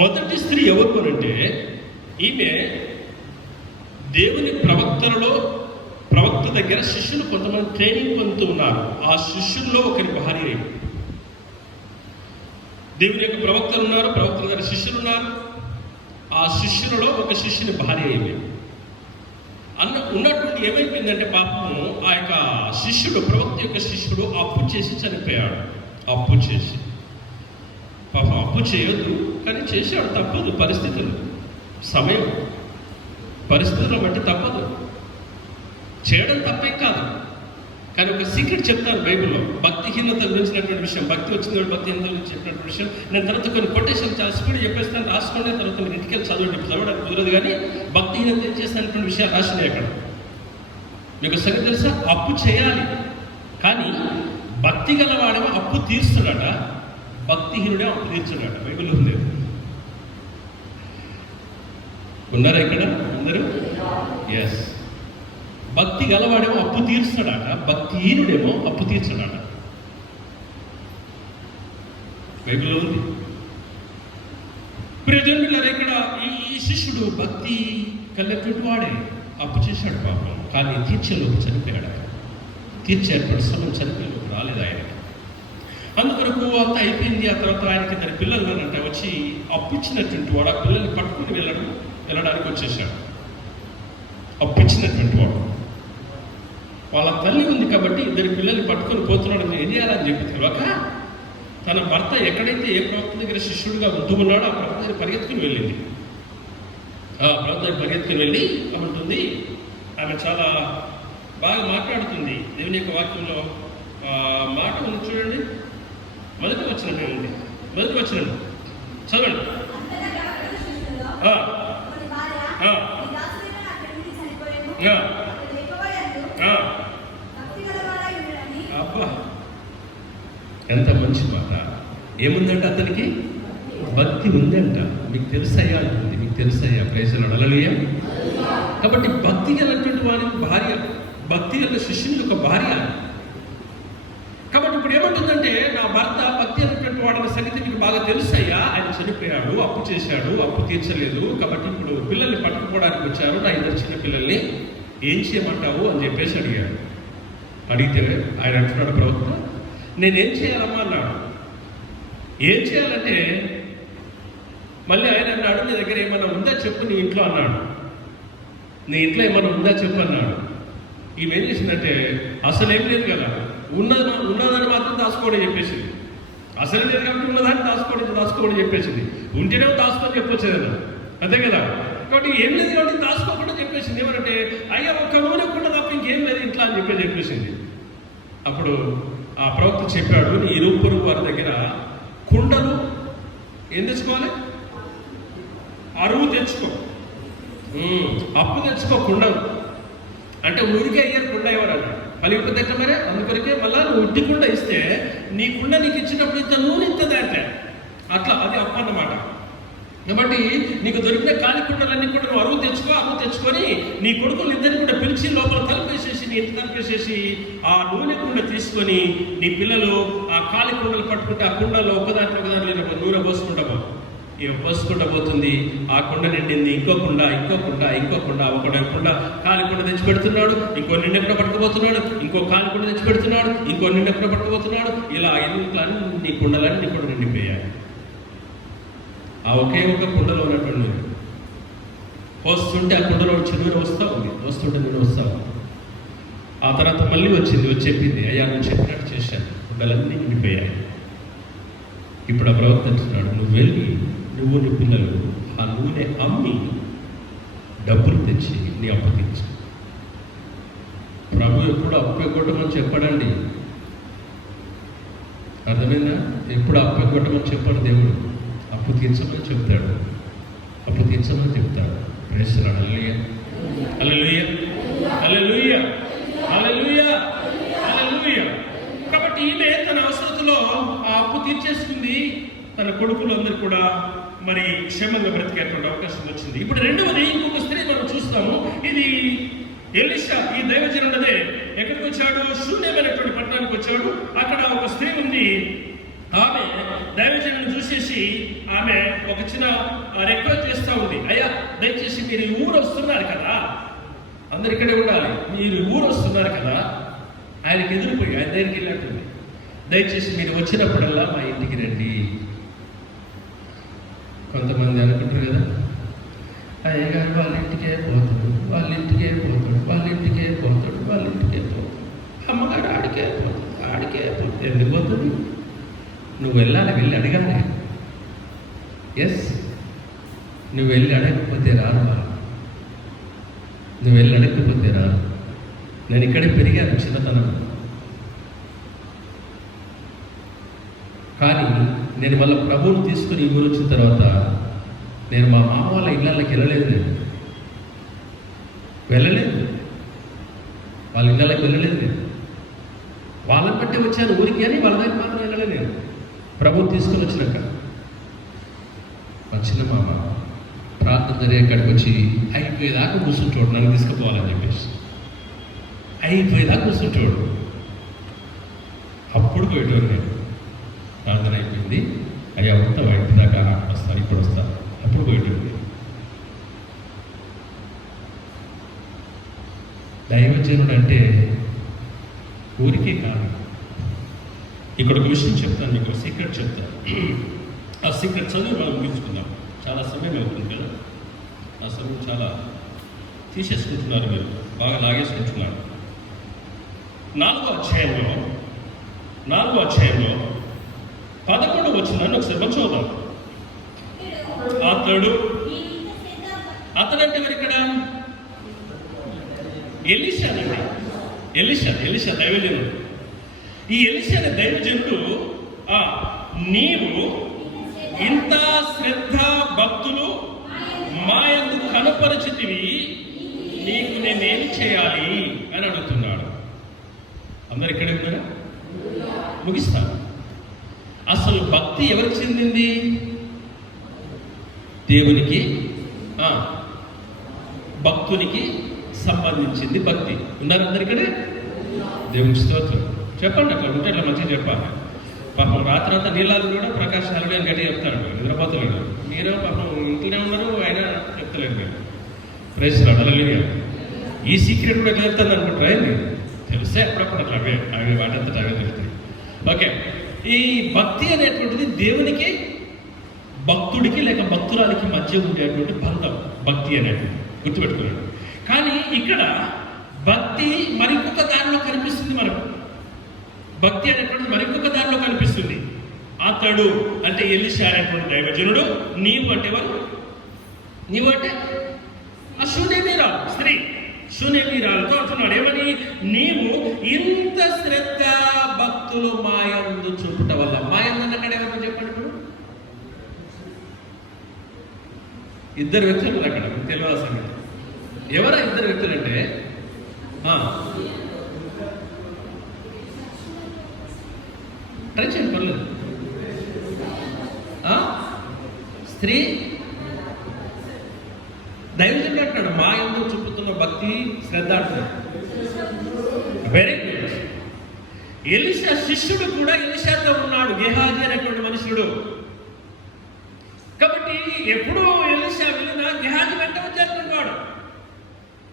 మొదటి స్త్రీ ఎవరు అంటే, ఈమె దేవుని ప్రవక్త దగ్గర శిష్యులు కొంతమంది ట్రైనింగ్ పొందుతూ ఉన్నారు. ఆ శిష్యుల్లో ఒకరి భార్య. దేవుని యొక్క ప్రవక్తలు ఉన్నారు, ప్రవక్తల దగ్గర శిష్యులు ఉన్నారు. ఆ శిష్యులలో ఒక శిష్యుని భార్య ఏమైంది ఉన్నటువంటి ఏమైపోయిందంటే, పాపము ఆ యొక్క శిష్యుడు, ప్రవక్త యొక్క శిష్యుడు అప్పు చేసి చనిపోయాడు. అప్పు చేసి, పాపం అప్పు చేయొద్దు కానీ చేశాడు, తప్పదు. పరిస్థితులు, సమయం, పరిస్థితులను బట్టి తప్పదు. చేయడం తప్పేం కాదు. కానీ ఒక సీక్రెట్ చెప్తాను బైబిల్లో, భక్తిహీనత గురించినటువంటి విషయం. భక్తి వచ్చింది భక్తిహీనత గురించి చెప్పినటువంటి విషయం. నేను తర్వాత కొన్ని కొటేషన్ చాలా స్పీడ్ చెప్పేస్తాను, రాసుకోండి. తర్వాత మీరు ఇంటికి చదవండి. చదవడానికి కుదరదు కానీ భక్తిహీనత ఏం చేస్తానటువంటి విషయాలు రాసినాయి అక్కడ. మీకు సంగతి తెలుసా? అప్పు చేయాలి కానీ భక్తి గలవాడేమో అప్పు తీర్చున్నాడ, భక్తిహీనుడే అప్పు తీర్చున్నాడ. బైబిల్లో ఉంది. ఉన్నారా ఇక్కడ అందరూ? ఎస్. భక్తి గలవాడేమో అప్పు తీర్చాడట, భక్తిహీనుడేమో అప్పు తీర్చడాట. బైబిల్లో ఉంది. ప్రియజనులారా, ఇక్కడ ఈ శిష్యుడు భక్తి కలిగినటువంటి వాడే అప్పు చేశాడు పాపం. కానీ తీర్చేలోపు చనిపోయాడు. తీర్చే ఏర్పడి సమయం చనిపోయేలోపు రాలేదు ఆయనకి. అందుకొరకు అంత అయిపోయింది. ఆ తర్వాత ఆయనకి ఇద్దరు పిల్లలు అంటే వచ్చి అప్పు ఇచ్చినటువంటి వాడు ఆ పిల్లల్ని పట్టుకుని వెళ్ళడానికి వచ్చేసాడు. అప్పు ఇచ్చినటువంటి వాడు వాళ్ళ తల్లి ఉంది కాబట్టి ఇద్దరు పిల్లల్ని పట్టుకొని పోతున్నాడు. ఏం చేయాలని చెప్పి తెలియక తన భర్త ఎక్కడైతే ఏ ప్రవక్త దగ్గర శిష్యుడిగా ఉంటూ ఉన్నాడో ఆ ప్రవక్త దగ్గర పరిగెత్తుకుని వెళ్ళింది. ఆ ప్రవక్త దగ్గర పరిగెత్తుకుని వెళ్ళి ఉంటుంది. ఆమె చాలా బాగా మాట్లాడుతుంది. దేవుని యొక్క వాక్యంలో మాట ఉంది చూడండి. మొదటి వచనం ఏముంది? మొదటి వచనం చదవండి. అబ్బా, ఎంత మంచి మాట. ఏముందంట అతనికి? భక్తి ఉందంట. మీకు తెలుసయ్యా అంటుంది. మీకు తెలుసయ్యా. Praise the lord. హల్లెలూయా. కాబట్టి భక్తి కలిగినటువంటి వారి భార్య, భక్తి గల శిష్యుని యొక్క భార్య. కాబట్టి ఇప్పుడు ఏమంటుందంటే, నా భర్త భక్తి అనేటువంటి వాడి సంగతి మీకు బాగా తెలుసయ్యా. ఆయన చనిపోయాడు, అప్పు చేశాడు, అప్పు తీర్చలేదు. కాబట్టి ఇప్పుడు పిల్లల్ని పట్టుకోవడానికి వచ్చారు, నా ఇద్దరు చిన్న పిల్లల్ని. ఏం చేయమంటావు అని చెప్పేసి అడిగాడు. అడిగితే ఆయన అంటున్నాడు, ప్రవక్త నేనేం చేయాలమ్మా అన్నాడు. ఏం చేయాలంటే మళ్ళీ ఆయన అన్నాడు, నీ దగ్గర ఏమన్నా ఉందా చెప్పు నీ ఇంట్లో అన్నాడు. నీ ఇంట్లో ఏమన్నా ఉందా చెప్పు అన్నాడు. ఈమె ఏం చేసిందంటే, అసలు ఏం లేదు కదా, ఉన్నదని మాత్రం దాచుకోవడం చెప్పేసింది. అసలు లేదు కాబట్టి ఉన్నదాన్ని దాచుకోవడం చెప్పేసింది. ఉంటేనేమో దాచుకొని చెప్పొచ్చు కదా, అంతే కదా. కాబట్టి ఏం లేదు కాబట్టి దాచుకోకుండా చెప్పేసింది. ఏమంటే, అయ్యా ఒక్క నూనె కుండ తప్ప ఇంకేం లేదు ఇంట్లో అని చెప్పేసింది. అప్పుడు ఆ ప్రవక్త చెప్పాడు, నీ ఇరుగు పొరుగు వారి దగ్గర కుండలు ఏం తెచ్చుకోవాలి? అరువు తెచ్చుకో, అప్పు తెచ్చుకో కుండలు. అంటే ఊరికే అయ్యారు కుండ ఎవరన్నా పలిగిపోతే ఎట్లా మరే. అందుకొరికే మళ్ళీ నువ్వు ఉడ్డి కుండ ఇస్తే నీ కుండ నీకు ఇచ్చినప్పుడు ఇంత నూనె ఇస్తుంది అంటే అట్లా, అది అప్పు అన్నమాట. కాబట్టి నీకు దొరికిన కాలి కుండలన్నీ కూడా నువ్వు అరువు తెచ్చుకొని నీ కొడుకులు ఇద్దరిని కూడా పిలిచి లోపల తలుపేసేసి, నీ ఇంటి తలుపేసేసి ఆ నూనె కుండ తీసుకొని నీ పిల్లలు ఆ కాలి కుండలు పట్టుకుంటే ఆ కుండలో ఒకదాంట్లో నూనె పోసుకుంటా పోతుంది. ఆ కుండ నిండింది, ఇంకో కుండ ఒక కుండ కాలి కుండ తెచ్చి పెడుతున్నాడు, ఇంకో నిండెక్కడ పట్టుకుపోతున్నాడు, ఇంకో కాలి కుండ తెచ్చి పెడుతున్నాడు, ఇంకో నిండెక్కడ పట్టుకుపోతున్నాడు. ఇలా కుండలన్నీ కూడా నిండిపోయాయి. ఆ ఒకే ఒక కుండలో ఉన్నటువంటి వస్తుంటే ఆ కుండలో చిన్న వస్తూ ఉంది, వస్తుంటే నేను వస్తా ఉంది. ఆ తర్వాత మళ్ళీ వచ్చింది, వచ్చి చెప్పింది, అయ్యా నువ్వు చెప్పినట్టు చేశాను, కుండలన్నీ నిండిపోయాయి. ఇప్పుడు ఆ ప్రవక్త అంటున్నాడు, నువ్వు వెళ్ళి నువ్వు నీ పిల్లలు ఆ నూనె అమ్మి డబ్బులు తెచ్చి నీ అప్పు తీర్చు. ప్రభు ఎప్పుడు అప్పు ఎగ్గొట్టమని చెప్పాడండి, అర్థమైందా? ఎప్పుడు అప్పు ఎగ్గొట్టమని చెప్పాడు దేవుడు, అప్పు తీర్చమని చెప్తాడు, అప్పు తీర్చమని చెప్తాడు. Praise the lord. Hallelujah, hallelujah, hallelujah, hallelujah. కాబట్టి ఈమె తన అవసరతలో ఆ అప్పు తీర్చేసుకుంది, తన కొడుకులందరూ కూడా మరి క్షేమంగా బ్రతికేటువంటి అవకాశం వచ్చింది. ఇప్పుడు రెండవది ఇంకొక స్త్రీ మనం చూస్తాము. ఇది ఎలీషా, ఈ దైవజనుడనే ఎక్కడికి వచ్చాడు? షూనేం అనేటువంటి పట్టణానికి వచ్చాడు. అక్కడ ఒక స్త్రీ ఉంది. ఆమె దైవజనుని చూసేసి ఆమె ఒక చిన్న రిక్వెస్ట్ చేస్తూ ఉంది, అయ్యా దయచేసి మీరు ఈ ఊరు వస్తున్నారు కదా, అందరు ఇక్కడే ఉండాలి, మీరు ఊరు వస్తున్నారు కదా. ఆయనకి ఎదురుపోయి ఆయన దగ్గరికి వెళ్ళినట్టుంది, దయచేసి మీరు వచ్చినప్పుడల్లా మా ఇంటికి రండి. కొంతమంది అనుకుంటారు కదా, అయ్యగారు వాళ్ళ ఇంటికే పోతాడు, వాళ్ళ ఇంటికే పోతాడు, వాళ్ళ ఇంటికే పోతాడు, వాళ్ళ ఇంటికే పోతాడు, అమ్మగారు ఆడికే పోతాడు, ఆడికే పోతాడు. ఎందుకు పోతుంది? నువ్వు వెళ్ళాలి, వెళ్ళి అడగాలి. ఎస్, నువ్వు వెళ్ళి అడగకపోతే రాదు వాళ్ళు, నువ్వు వెళ్ళి అడగకపోతే రాదు. నేను ఇక్కడే పెరిగాను చిన్నతనం, కానీ నేను వాళ్ళ ప్రభువుని తీసుకుని ఈ ఊరు వచ్చిన తర్వాత నేను మా మామ వాళ్ళ ఇళ్ళకి వెళ్ళలేదు, వాళ్ళ ఇళ్ళకి వెళ్ళలేదు నేను. వాళ్ళని బట్టి వచ్చాను ఊరికి, అని వాళ్ళ దగ్గర మాత్రం వెళ్ళలేదు నేను. ప్రభువుని తీసుకొని వచ్చినాక మా చిన్న మామ ప్రార్థన జరిగే అక్కడికి వచ్చి అయిపోయేదాకా కూర్చుంటాడు, నన్ను తీసుకుపోవాలని చెప్పేసి అయిపోయేదాకా కూర్చుంటాడు. అప్పుడు పోయేటోడు నేను. ప్రార్థన అయిపోయింది, అయ్యా వస్తా ఇంటి దాకా వస్తాను, ఇప్పుడు వస్తాను, అప్పుడు పోయేటోడు. దైవజనుడు అంటే ఊరికే కాదు. ఇక్కడ ఒక విషయం చెప్తాను, మీకు సీక్రెట్ చెప్తాను. ఆ సీక్రెట్ చదువు మనం ముగించుకుందాం, చాలా సమయం అవుతుంది కదా. ఆ సమయం చాలా తీసేసుకుంటున్నారు, మీరు బాగా లాగేసుకుంటున్నారు. 4వ అధ్యాయంలో 11వ వచనాన్ని ఒకసారి మనం చూద్దాం. అతడంటే మరి ఇక్కడ ఎలీషా దైవజనుడు. ఈ ఎలీషా అనే దైవజనుడు, నీవు ఇంత శ్రద్ధ భక్తులు మా యందు కనపరచితివి, నీకు నేనేమి చేయాలి అని అడుగుతున్నాడు. అందరు ఇక్కడే ఉన్నారా? ముగిస్తాను. అసలు భక్తి ఎవరికి చెందింది? దేవునికి, భక్తునికి సంబంధించింది భక్తి. ఉన్నారు అందరు ఇక్కడే? దేవునికి స్తోత్రం. చెప్పండి, అట్లా ఉంటే అట్లా మంచిగా చెప్పాలి. పాపం రాత్రంతా నీళ్ళాలు కూడా ప్రకాశ్ అలవే అని గట్టి చెప్తాడు, నిద్రపోతలేడు. మీరే పాపం ఇంట్లోనే ఉన్నారు, ఆయన చెప్తలేదు. మీరు ప్రైజ్ ది లార్డ్. హల్లెలూయా. ఈ సీక్రెట్ కూడా ఎట్లా చెప్తాను అనుకుంటారా? తెలిసే అప్పుడప్పుడు అట్లా అవి వాటంతటా అవే తెలుస్తాయి. ఓకే, ఈ భక్తి అనేటువంటిది దేవునికి, భక్తుడికి లేక భక్తురాలికి మధ్య ఉండేటువంటి బంధం భక్తి అనేటువంటి, గుర్తుపెట్టుకున్నాడు. కానీ ఇక్కడ భక్తి మరింకొక దారిలో కనిపిస్తుంది మనకు. భక్తి అనేటువంటిది మరింకొక దారిలో కనిపిస్తుంది. అతడు అంటే ఎలీషా అనేటువంటి దైవజనుడు. నీవు అంటే ఎవరు? నీవు అంటే ఆ షూనేమీరాలు స్త్రీ, షూనేమీరాలతో అంటున్నాడు ఏమని? నీవు ఇంత శ్రద్ధ భక్తులు మాయందు చూపుట వల్ల. మాయందు అన్నక్కడ ఎవరు చెప్పండి? ఇప్పుడు ఇద్దరు వ్యక్తులు అక్కడ, తెలియదు సంగతి. ఎవరా ఇద్దరు వ్యక్తులు అంటే, ట్రై చేయండి, పర్లేదు. స్త్రీ దైవజనుడు అంటాడు, మా యందు చూపుతున్న భక్తి శ్రద్ధ అంటున్నాడు. Very good. ఎలీషా శిష్యుడు కూడా ఎలీషాతో ఉన్నాడు, గెహాజీ అనేటువంటి మనుషుడు. కాబట్టి ఎప్పుడు ఎలీషా వెళ్ళినా గెహాజీ వెంట వచ్చేటువంటి వాడు.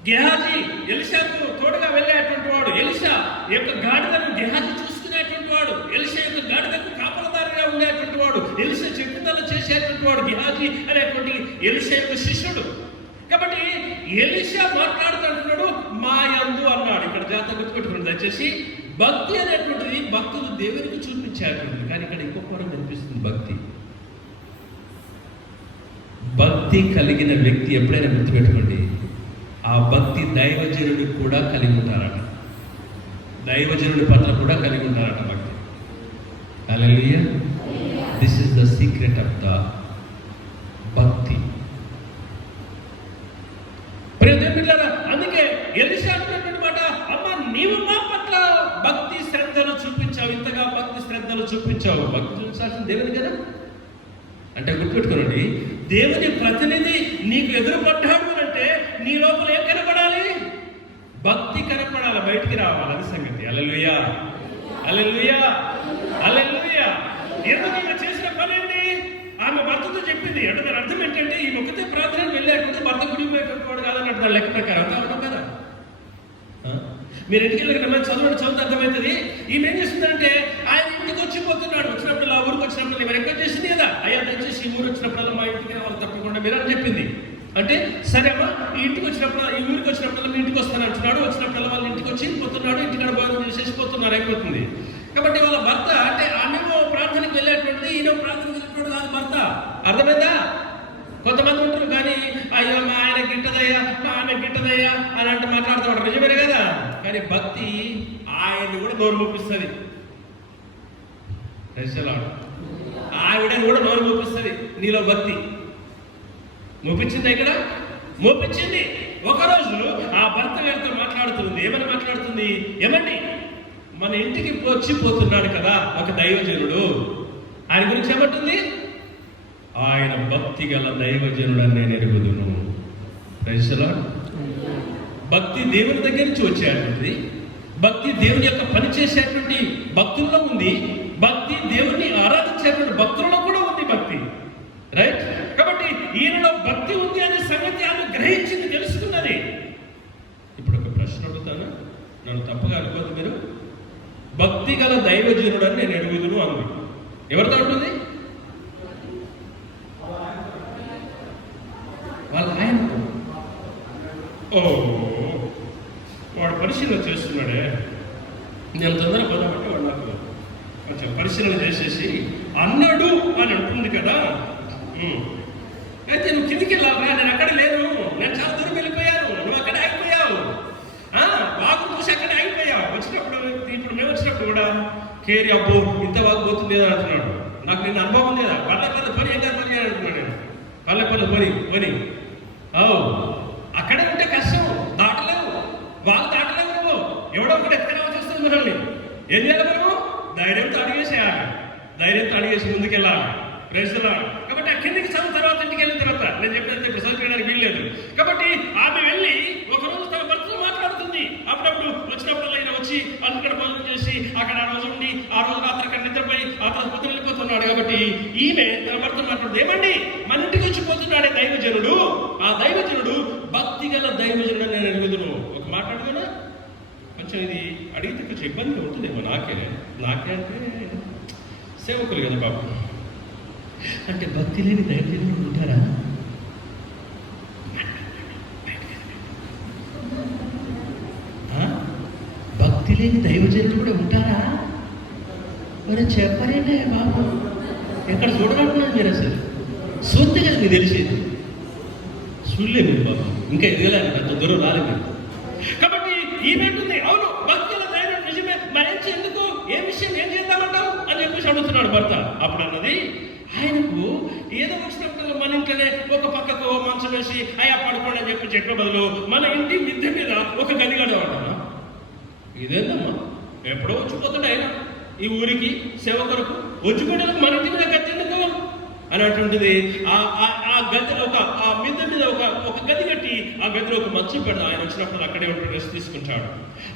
గెహాజీ ఎలీషాకు తోడుగా వెళ్ళేటువంటి వాడు. ఎలీషా యొక్క గాడిదను గెహాజీ చూసుకునేటువంటి వాడు. ఎలీషా యొక్క గాడిదకు కాపలదారిగా ఉండేటువంటి వాడు. ఎలీషా చెప్పుదల చేసేటువంటి వాడు గెహాజీ అనేటువంటి ఎలీషా యొక్క శిష్యుడు. కాబట్టి ఎలీషా మాట్లాడుతుంటున్నాడు మా యందు అన్నాడు. ఇక్కడ జాగ్రత్త గుర్తుపెట్టుకోండి దయచేసి. భక్తి అనేటువంటిది భక్తులు దేవునికి చూపించారు, కానీ ఇక్కడ ఇంకొక వరం కనిపిస్తుంది. భక్తి కలిగిన వ్యక్తి ఎప్పుడైనా గుర్తుపెట్టుకోండి, ఆ భక్తి దైవజనుడికి కూడా కలిగి ఉంటారట. దైవజనుడి పట్ల కూడా కలిగి ఉంటారట భక్తి. Hallelujah. This is the secret of the భక్తి. అందుకే ఎలీషా అంటున్నటువంటి మాట, అమ్మ నీవు మా పట్ల భక్తి శ్రద్ధలు చూపించావు, ఇంతగా భక్తి శ్రద్ధలు చూపించావు. భక్తి చూపించాల్సిన దేవుని కదా. అంటే గుర్తుపెట్టుకోనండి, దేవుని ప్రతినిధి నీకు ఎదురు పడ్డాడు అంటే నీ లోపల ఏం కనపడాలి? భక్తి కనపడాలి, బయటికి రావాలి. అది సంగతి. హల్లెలూయా, హల్లెలూయా, హల్లెలూయా. ఎందుకు ఈమె చేసిన పని ఏంటి? ఆమె భర్తతో చెప్పింది. అంటే దాని అర్థం ఏంటంటే ఈ ఒక్కతే ప్రార్థనకు వెళ్ళేటువంటి భర్త గుడిపోయేటువంటి వాడు కాదని దాని లెక్క ప్రకారం కావడం కదా. మీరు ఇంటికి వెళ్ళి చదువుతా అర్థమవుతుంది. ఈమె ఏం చేస్తుందంటే ఆయన ఇంటికి వచ్చిపోతున్నాడు. వచ్చినప్పుడు ఆ ఊరికి వచ్చినప్పుడు నేను రిక్వెస్ట్ చేసింది కదా, అయ్యా దయచేసి ఈ ఊరు వచ్చినప్పుడు మా ఇంటికి రావాలి తప్పకుండా మీరు అని చెప్పింది. అంటే సరే అమ్మా, ఈ ఇంటికి వచ్చినప్పుడు ఈ ఊరికి వచ్చినప్పుడు మీ ఇంటికి వస్తాను అంటున్నాడు. వచ్చినప్పుడు వాళ్ళ ఇంటికి వచ్చి పోతున్నాడు, ఇంటికాడ భోజనం చేసిపోతున్నారు, అయిపోతుంది. కాబట్టి వాళ్ళ భర్త అంటే ఆమెమో ప్రార్థనకు వెళ్ళేటువంటిది, ఈయన ప్రార్థనకు వెళ్ళేటువంటి కాదు భర్త. అర్థమైందా? కొంతమంది ఉంటారు కానీ అయ్యో మా ఆయన గిట్టదయ్యా, మా ఆమె గిట్టదయ్యా అని అంటే మాట్లాడుతూ ఉంటారు. నిజమే కదా. కానీ భక్తి ఆయన్ని కూడా నోరు మూపిస్తుంది. ఆవిడని కూడా నోరు మూపిస్తుంది. నీలో భక్తి మూపించింది. ఇక్కడ మూపించింది. ఒకరోజు ఆ భర్త గారితో మాట్లాడుతుంది. ఏమని మాట్లాడుతుంది? ఏమండి, మన ఇంటికి వచ్చిపోతున్నాడు కదా ఒక దైవజనుడు, ఆయన గురించి ఏమంటుంది? ఆయన భక్తి గల దైవజనుడు అని నేను ఎరుగుదును. Praise the lord. భక్తి దేవుని దగ్గర నుంచి వచ్చేటువంటి భక్తి, దేవుని యొక్క పని చేసేటువంటి భక్తుల్లో ఉంది భక్తి, దేవుని ఆరాధించేటువంటి భక్తుల్లో కూడా ఉంది భక్తి. రైట్. కాబట్టి ఈయనలో భక్తి ఉంది అనే సంగతి ఆమె గ్రహించింది, తెలుసుకున్నది. ఇప్పుడు ఒక ప్రశ్న అడుగుతాను, నన్ను తప్పగా అనుకోదు మీరు. భక్తి గల దైవజనుడు అని నేను ఎరుగుదును అంది. ఎవరితో ఉంటుంది? వాళ్ళ ఆయన. ఓ, వాడు పరిశీలన చేస్తున్నాడే, నేను తొందర పోదామంటే వాడు నాకు కొంచెం పరిశీలన చేసేసి అన్నాడు అని అంటుంది కదా. అయితే నువ్వు కిందికి వెళ్ళావా? నేను అక్కడ లేను, నేను చాలా దూరం వెళ్ళిపోయాను, నువ్వు అక్కడ ఆగిపోయావు, బాగు చూసి అక్కడ ఆగిపోయావు. వచ్చినప్పుడు ఇప్పుడు మేము వచ్చినప్పుడు కూడా కేరి అబ్బో ఇంత వాగిపోతుంది లేదా అంటున్నాడు. నాకు నిన్న అనుభవం లేదా? పల్లెపల్లి పని ఏంటో పని అంటున్నాడు నేను. పల్లెపల్లి పని అక్కడే ఉంటే కష్టం, దాటలేవు, వాళ్ళు దాటలేవు. నువ్వు ఎవడో ఒకటి ఎత్తుకోవాల్సి వస్తుంది మనల్ని. ఏం చేయాలి మనము? ధైర్యంతో అడిగేసేయాలి, ధైర్యంతో అడిగేసి ముందుకెళ్ళాలి. Praise the Lord. కాబట్టి ఆ కిందికి చదువు తర్వాత ఇంటికి వెళ్ళిన తర్వాత నేను చెప్పినంత ఇప్పుడు చదివించడానికి వీల్లేదు. కాబట్టి ఆమె వెళ్ళి ఒకరోజు తన భర్తతో మాట్లాడుతుంది. అప్పుడప్పుడు వచ్చినప్పుడు ఆయన వచ్చి అక్కడ భోజనం చేసి అక్కడ ఆ రోజు ఉండి ఆ రోజు రాత్రి అక్కడ నిద్రపోయి ఆ తర్వాత పొద్దున వెళ్ళిపోతున్నాడు. కాబట్టి ఈమె తన భర్త మాట్లాడుతుంది. ఏమండి, మన ఇంటికి వచ్చిపోతున్నాడే దైవజనుడు, ఆ దైవజనుడు భక్తి గల దైవజనుడు నేను ఎరుగుదును. ఒక మాట్లాడుతున్నా కొంచెం ఇది అడిగితే కొంచెం ఇబ్బందిగా ఉంటుందేమో నాకే అంటే సేవకులు కదా బాబు. అంటే భక్తి లేని దైవజనుడు ఉంటారా? భక్తి లేని దైవజనుడు కూడా ఉంటారా? మరి చెప్పరేంటే బాబు, ఎక్కడ చూడగలుగుతున్నాను మీరు? అసలు చూస్తే కదా మీకు తెలిసేది. చూడలే మీరు బాబు, ఇంకా ఎదగలేదు, అంత దూరం రాలేదు. కాబట్టి ఈమెంటుంది, అవును భక్తుల ధైర్యం నిజమే, మరి ఎందుకు, ఏ విషయం ఏం చేద్దామంటావు అని చెప్పేసి అడుగుతున్నాడు భర్త. అప్పుడు అన్నది, ఆయనకు ఏదో వచ్చినప్పుడు మన ఇంట్లోనే ఒక పక్కకు మంచం వేసి అయ్యా పడుకోండి అని చెప్పి చెప్పే బదులు మన ఇంటి మిద్దె మీద ఒక గది కడదామంటారా? ఇదేందమ్మా, ఎప్పుడో వచ్చిపోతుండే ఆయన ఈ ఊరికి సేవ కొరకు, వచ్చిపోయేందుకు మన ఇంటి మీద గది ఎందుకు అని అటువంటిది. ఆ గది ఆ మిద్దె మీద ఒక గది కట్టి ఆ గదిలో ఒక మంచం పెడదాం. ఆయన వచ్చినప్పుడు అక్కడే ఉంటే రెస్ట్ తీసుకుంటాడు.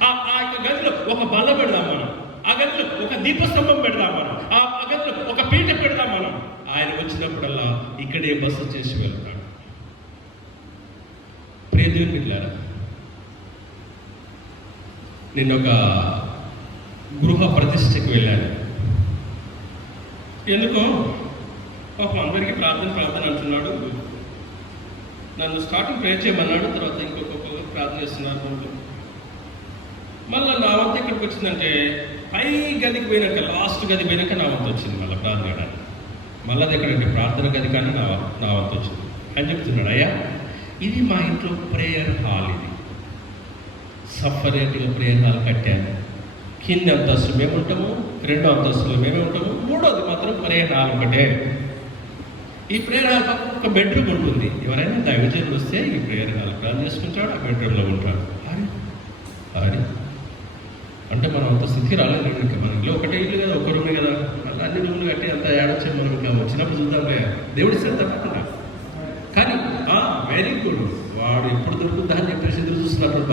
ఆ యొక్క గదిలో ఒక బల్ల పెడదాం మనం, ఆ గదిలో ఒక దీపస్తంభం పెడదాం మనం, ఆ గదిలో ఒక పీట పెడదాం మనం. ఆయన వచ్చినప్పుడల్లా ఇక్కడే బస చేసి వెళ్తాడు. ప్రియదేవుని బిడ్డలారా, నేను ఒక గృహ ప్రతిష్టకి వెళ్ళాను. ఎందుకో పాపం అందరికీ ప్రార్థన అంటున్నాడు. నన్ను స్టార్టింగ్ ప్రేయర్ చేయమన్నాడు. తర్వాత ఇంకొక ప్రార్థన చేస్తున్నారు రోజు. మళ్ళీ నా వంతు ఎక్కడికి వచ్చిందంటే పై గదికి పోయినాక, లాస్ట్ గది పోయినాక నా వంతు వచ్చింది మళ్ళీ ప్రార్థన చేయడానికి. మళ్ళీ అది ఎక్కడంటే ప్రార్థన గది కానీ నా వంతు వచ్చింది అని చెప్తున్నాడు. అయ్యా, ఇది మా ఇంట్లో ప్రేయర్ హాల్. ఇది సపరేట్గా ప్రేయర్ హాల్ కట్టాను. కింది అంతస్తు మేము ఉంటాము, 2వ అంతస్తులో మేమే ఉంటాము, 3వది మాత్రం ప్రేయర్ హాల్ ఒకటే. ఈ ప్రేయర్ హాల్ ఒక బెడ్రూమ్ ఉంటుంది. ఎవరైనా దైవజనులు వస్తే ఈ ప్రేయర్ హాల్ ప్లాన్ చేసుకుంటాడు, ఆ బెడ్రూమ్లో ఉంటాడు. అది అంటే మనం అంత స్థితి రాలేదు. ఇంకా మన ఇంట్లో ఒకటే ఇల్లు కదా, ఒక రూమే కదా, మళ్ళీ అన్ని రూములు కట్టి అంత ఏడొచ్చాము. మనం ఇంకా వచ్చినప్పుడు చూద్దాంలే, దేవుడి ఇస్తే తప్పకుండా. కానీ వెరీ గుడ్, వాడు ఎప్పుడు దొరుకుతుందా అని చెప్పేసి ఎదురు చూస్తున్నప్పుడు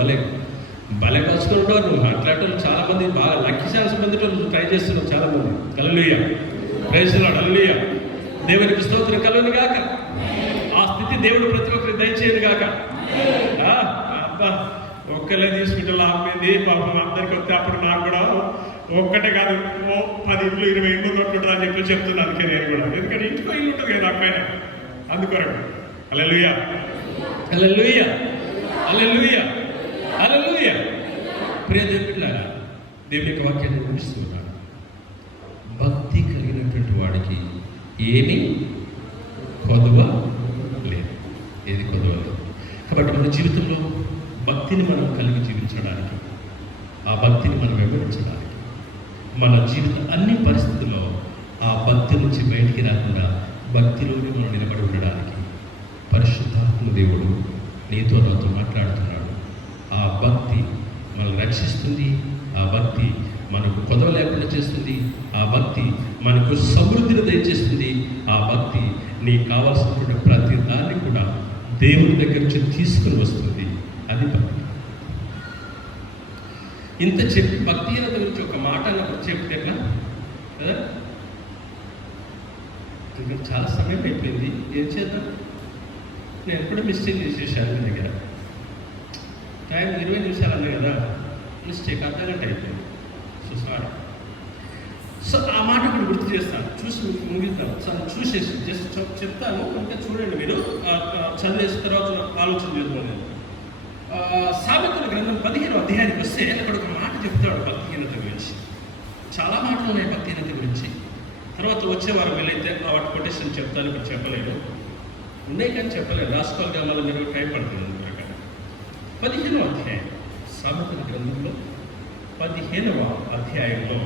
భలే కలుసుకుంటారు. నువ్వు మాట్లాడటం చాలా మంది బాగా లక్కీ ఛాన్స్ మంది ట్రై చేస్తున్నారు చాలా మంది. హల్లెలూయా, ప్రైజ్ ది లార్డ్, హల్లెలూయా. దేవునికి స్తోత్రం కలుగును గాక. ఆ స్థితి దేవుడు ప్రతి ఒక్కరికి దయచేయను గాక. అబ్బా, ఒక్కలే తీసుకుంటే ఆపింది పాపం అందరికి వస్తే అప్పుడు నాకు కూడా ఒక్కటే కాదు 10 ఇళ్ళు 20 ఇళ్ళు కొట్టుకుంటారు అని చెప్పి చెప్తున్నాను. అందుకే నేను కూడా, ఎందుకంటే ఇంటికో ఇల్లు ఉంటుంది కదా అక్కడైనా, అందుకొరకు. హల్లెలూయా, హల్లెలూయా, హల్లెలూయా, హల్లెలూయా. ప్రియ దేవులారా, దేవుని యొక్క వాక్యాన్ని వినిపిస్తున్నాడు. భక్తి కలిగినటువంటి వాడికి ఏమీ కొదువ లేదు, ఏది కొదువ లేదు. కాబట్టి మన జీవితంలో భక్తిని మనం కలిగి జీవించడానికి, ఆ భక్తిని మనం వెంబడించడానికి, మన జీవితం అన్ని పరిస్థితుల్లో ఆ భక్తి నుంచి బయటికి రాకుండా భక్తిలోనే మనం నిలబడి ఉండడానికి పరిశుద్ధాత్మ దేవుడు నీతో నాతో మాట్లాడుతున్నాడు. ఆ భక్తి మనల్ని రక్షిస్తుంది. ఆ భక్తి మనకు కొదవ లేకుండా చేస్తుంది. ఆ భక్తి మనకు సమృద్ధిని దయచేస్తుంది. ఆ భక్తి నీకు కావాల్సినటువంటి ప్రతి దాన్ని కూడా దేవుని దగ్గర నుంచి తీసుకుని వస్తుంది. అది భక్తి. ఇంత చెప్పి భక్తిహీనత గురించి ఒక మాట చెప్తే ఎట్లా కదా? ఇంకా చాలా సమయం అయిపోయింది, ఏం చేద్దాం? నేను కూడా మిస్టేక్ చేసేసాను మీ దగ్గర. టైం 20 నిమిషాలు అన్నా కదా, మిస్టేక్ అర్ధగంట అయిపోయింది. So sorry. సో ఆ మాట కూడా గుర్తు చేస్తాను, చూసి ముగిద్దాం. చూసేసి జస్ట్ చెప్తాను, అంటే చూడండి మీరు, చదివేసిన తర్వాత ఆలోచన చేసుకోండి. సామెతల గ్రంథం 15వ అధ్యాయానికి వస్తే అక్కడ ఒక మాట చెప్తాడు భక్తిహీనత గురించి. చాలా మాటలు ఉన్నాయి భక్తిహీనత గురించి. తర్వాత వచ్చేవారు వీళ్ళైతే వాటి కొటేషన్ చెప్తాను, ఇప్పుడు చెప్పలేను. ఉన్నాయి కానీ చెప్పలేదు, రాసుకోవాలి మళ్ళీ మీరు టైం పడుతుంది. 15వ అధ్యాయం సామెతల గ్రంథంలో 15వ అధ్యాయంలో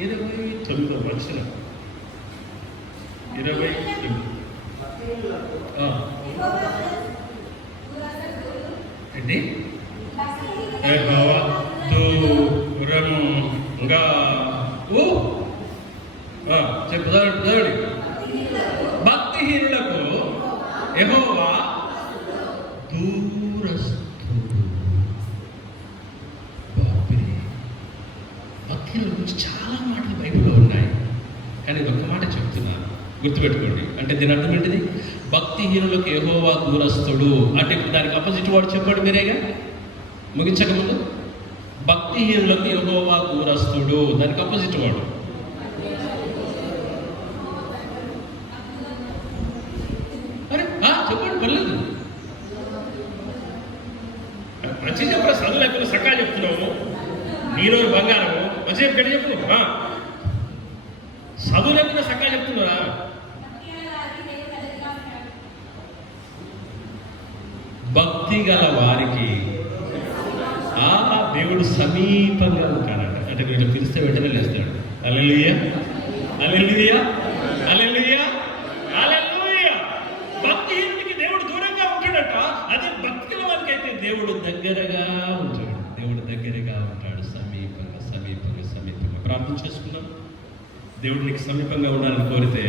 29వ వచనం 29. ఏంటి? దూరంగా చెప్పుదాడు. భక్తిహీనులకు యెహోవా దూరస్థుడు. భక్తుల గురించి చాలా మాటలు బైబిల్లో ఉన్నాయి, కానీ ఒక మాట చెప్తున్నాను, గుర్తుపెట్టుకోండి. అంటే దీని అర్థం ఏంటిది? భక్తిహీనులకు యెహోవా దూరస్థుడు అంటే దానికి ఆపోజిట్ వాడు చెప్పండి మీరేగా, ముగించకముందు. భక్తిహీనులకు యెహోవా దూరస్థుడు, దానికి ఆపోజిట్ వాడు. అరే చెప్పండి, పర్లేదు. మంచి చెప్పరా, చదువు లేకుండా సకాలు చెప్తున్నాము. నీలో బంగారము మంచిగా ఎక్కడ చెప్పు. చదువు లేకుండా సకాలు చెప్తున్నారా? భక్తి గల వారికి దేవుడు సమీపంగా ఉంటాడట. అంటే వీళ్ళు పిలిస్తే వెంటనే లేస్తాడు. హల్లెలూయా, హల్లెలూయా, హల్లెలూయా, హల్లెలూయా. భక్తిహీనుడికి దేవుడు దూరంగా ఉంటాడట. అదే భక్తి గల వారికి అయితే దేవుడు దగ్గరగా ఉంటాడు. దేవుడు దగ్గరగా ఉంటాడు, సమీపంగా. ప్రార్థన చేసుకున్నాం. దేవుడు నీకు సమీపంగా ఉండాలని కోరితే